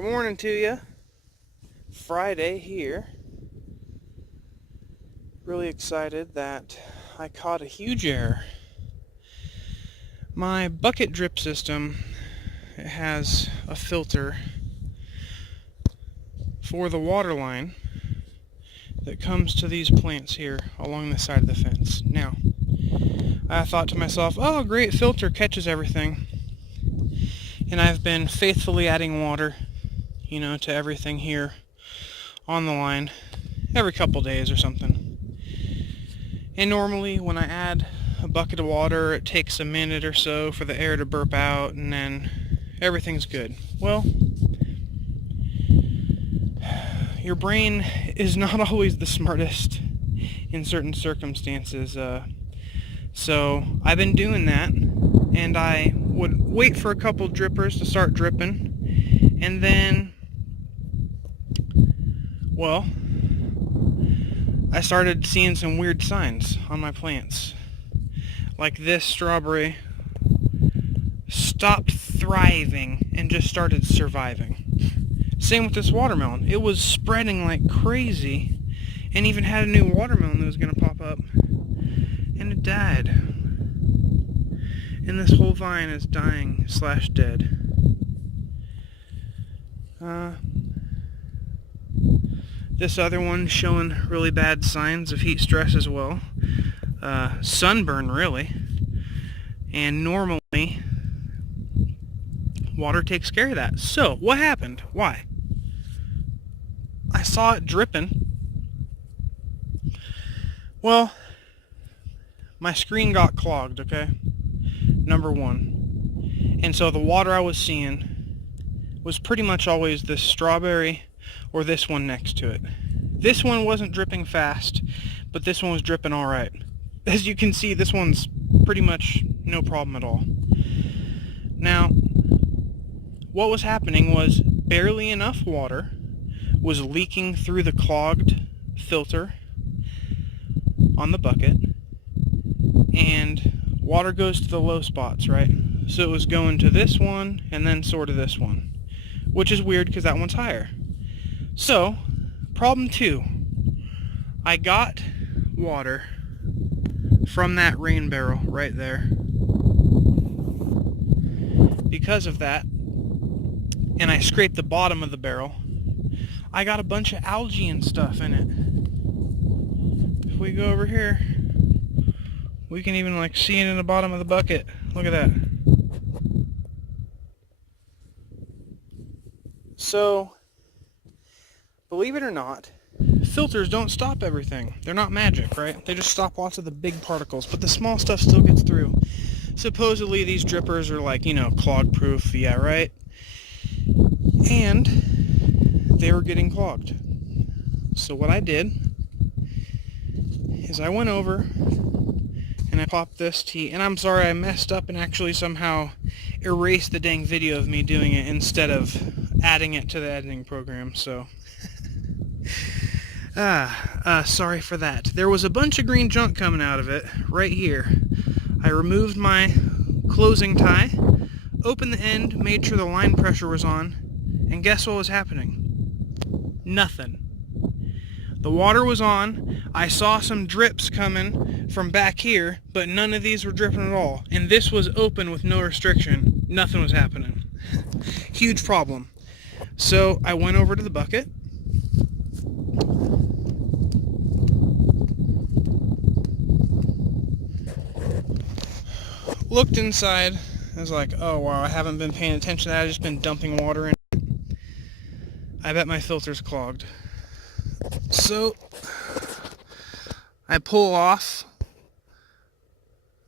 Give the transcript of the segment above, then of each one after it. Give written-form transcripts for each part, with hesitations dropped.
Good morning to you. Friday here. Really excited that I caught a huge error. My bucket drip system, it has a filter for the water line that comes to these plants here along the side of the fence. Now, I thought to myself, oh great, filter catches everything. And I've been faithfully adding water, to everything here on the line every couple days or something. And normally when I add a bucket of water, it takes a minute or so for the air to burp out, and then everything's good. Well, your brain is not always the smartest in certain circumstances. So I've been doing that, and I would wait for a couple drippers to start dripping, and then, well, I started seeing some weird signs on my plants. Like this strawberry stopped thriving and just started surviving. Same with this watermelon. It was spreading like crazy and even had a new watermelon that was going to pop up. And it died. And this whole vine is dying / dead. This other one showing really bad signs of heat stress as well. Sunburn, really. And normally, water takes care of that. So, what happened? Why? I saw it dripping. Well, my screen got clogged, okay? Number one. And so the water I was seeing was pretty much always this strawberry or this one next to it. This one wasn't dripping fast, but this one was dripping alright. As you can see, this one's pretty much no problem at all. Now, what was happening was barely enough water was leaking through the clogged filter on the bucket, and water goes to the low spots, right? So it was going to this one and then sort of this one, which is weird because that one's higher. So, problem 2. I got water from that rain barrel right there. Because of that, and I scraped the bottom of the barrel, I got a bunch of algae and stuff in it. If we go over here, we can even see it in the bottom of the bucket. Look at that. So, believe it or not, filters don't stop everything. They're not magic, right? They just stop lots of the big particles, but the small stuff still gets through. Supposedly these drippers are clog proof, yeah, right? And they were getting clogged. So what I did is I went over and I popped this T, and I'm sorry I messed up and actually somehow erased the dang video of me doing it instead of adding it to the editing program, so sorry for that. There was a bunch of green junk coming out of it right here. I removed my closing tie, opened the end, made sure the line pressure was on, and guess what was happening? Nothing. The water was on. I saw some drips coming from back here, but none of these were dripping at all. And this was open with no restriction. Nothing was happening. Huge problem. So I went over to the bucket. Looked inside. I was like, oh wow, I haven't been paying attention to that. I've just been dumping water in. I bet my filter's clogged. So I pull off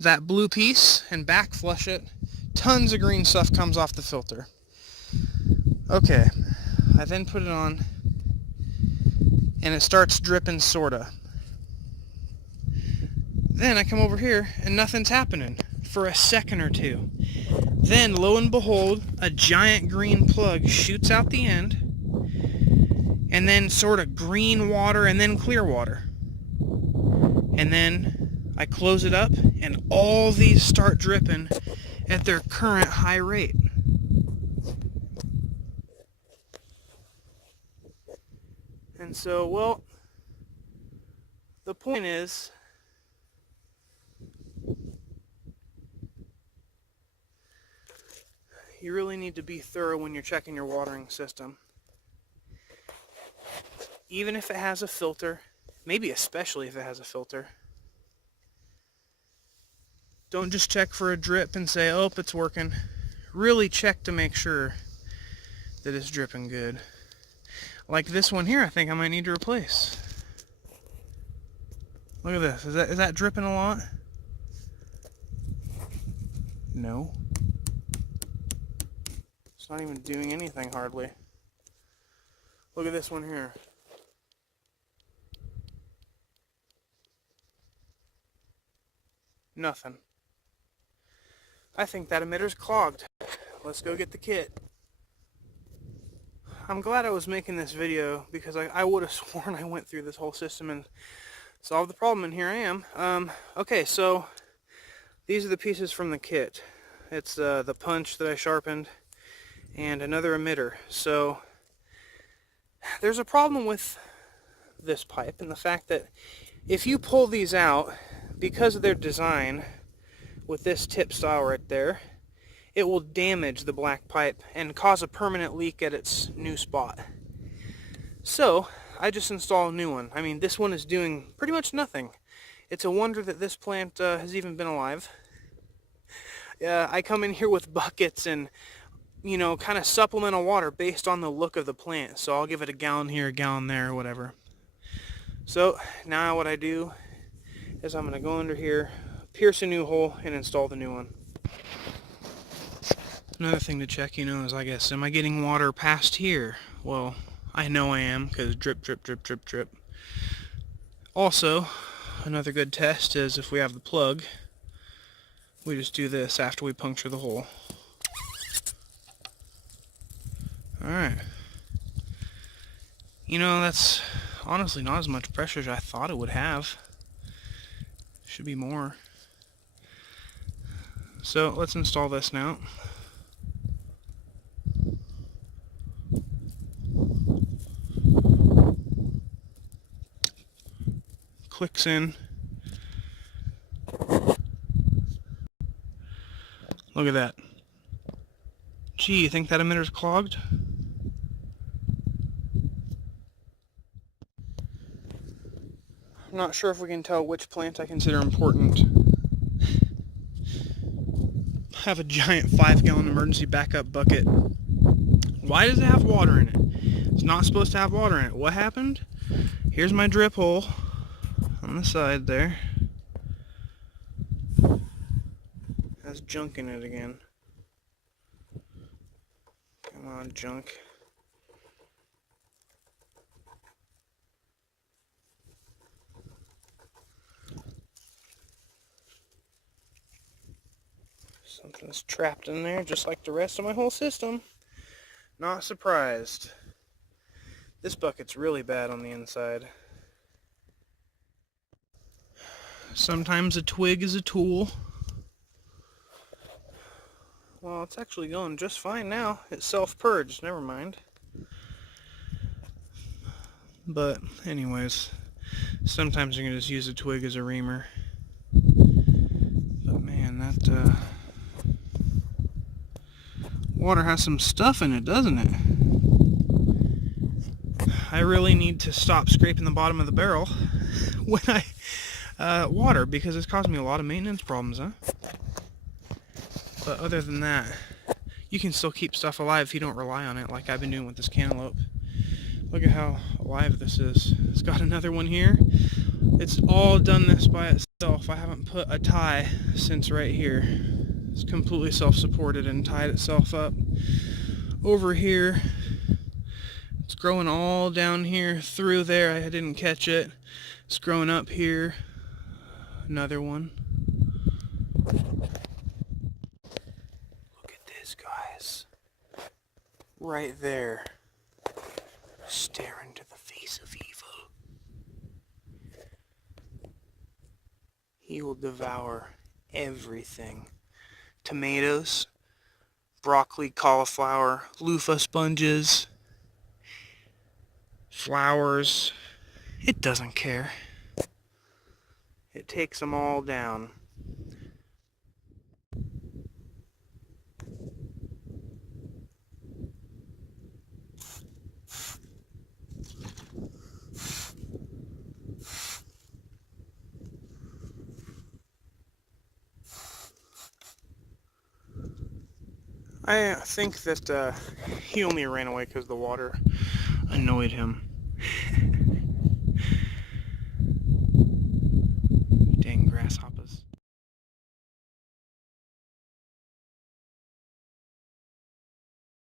that blue piece and back flush it. Tons of green stuff comes off the filter. Okay, I then put it on and it starts dripping sorta. Then I come over here and nothing's happening for a second or two. Then lo and behold, a giant green plug shoots out the end, and then sort of green water and then clear water. And then I close it up and all these start dripping at their current high rate. And so, well, the point is, you really need to be thorough when you're checking your watering system. Even if it has a filter, maybe especially if it has a filter. Don't just check for a drip and say, oh, it's working. Really check to make sure that it's dripping good. Like this one here, I think I might need to replace. Look at this. Is that dripping a lot? No. It's not even doing anything hardly. Look at this one here. Nothing. I think that emitter's clogged. Let's go get the kit. I'm glad I was making this video because I would have sworn I went through this whole system and solved the problem, and here I am. Okay, so these are the pieces from the kit. It's the punch that I sharpened and another emitter. So there's a problem with this pipe and the fact that if you pull these out, because of their design with this tip style right there, it will damage the black pipe and cause a permanent leak at its new spot. So I just installed a new one. I mean, this one is doing pretty much nothing. It's a wonder that this plant has even been alive. I come in here with buckets and, you know, kind of supplemental water based on the look of the plant. So I'll give it a gallon here, a gallon there, or whatever. So now what I do is I'm going to go under here, pierce a new hole, and install the new one. Another thing to check, you know, is I guess, am I getting water past here? Well, I know I am, because drip, drip, drip, drip, drip. Also, another good test is if we have the plug, we just do this after we puncture the hole. Alright. You know, that's honestly not as much pressure as I thought it would have. Should be more. So let's install this now. Clicks in. Look at that. Gee, you think that emitter's clogged? I'm not sure if we can tell which plant I consider important. I have a giant 5-gallon emergency backup bucket. Why does it have water in it? It's not supposed to have water in it. What happened? Here's my drip hole on the side there. Has junk in it again. Come on, junk. Something's trapped in there, just like the rest of my whole system. Not surprised. This bucket's really bad on the inside. Sometimes a twig is a tool. Well, it's actually going just fine now. It's self-purged, never mind. But anyways, sometimes you can just use a twig as a reamer. But man, that water has some stuff in it, doesn't it? I really need to stop scraping the bottom of the barrel when I water, because it's caused me a lot of maintenance problems, huh? But other than that, you can still keep stuff alive if you don't rely on it, like I've been doing with this cantaloupe. Look at how alive this is. It's got another one here. It's all done this by itself. I haven't put a tie since right here. It's completely self-supported and tied itself up. Over here, it's growing all down here through there. I didn't catch it. It's growing up here. Another one. Look at this, guys. Right there. Staring to the face of evil. He will devour everything. Tomatoes, broccoli, cauliflower, loofah sponges, flowers. It doesn't care. It takes them all down. I think that he only ran away because the water annoyed him.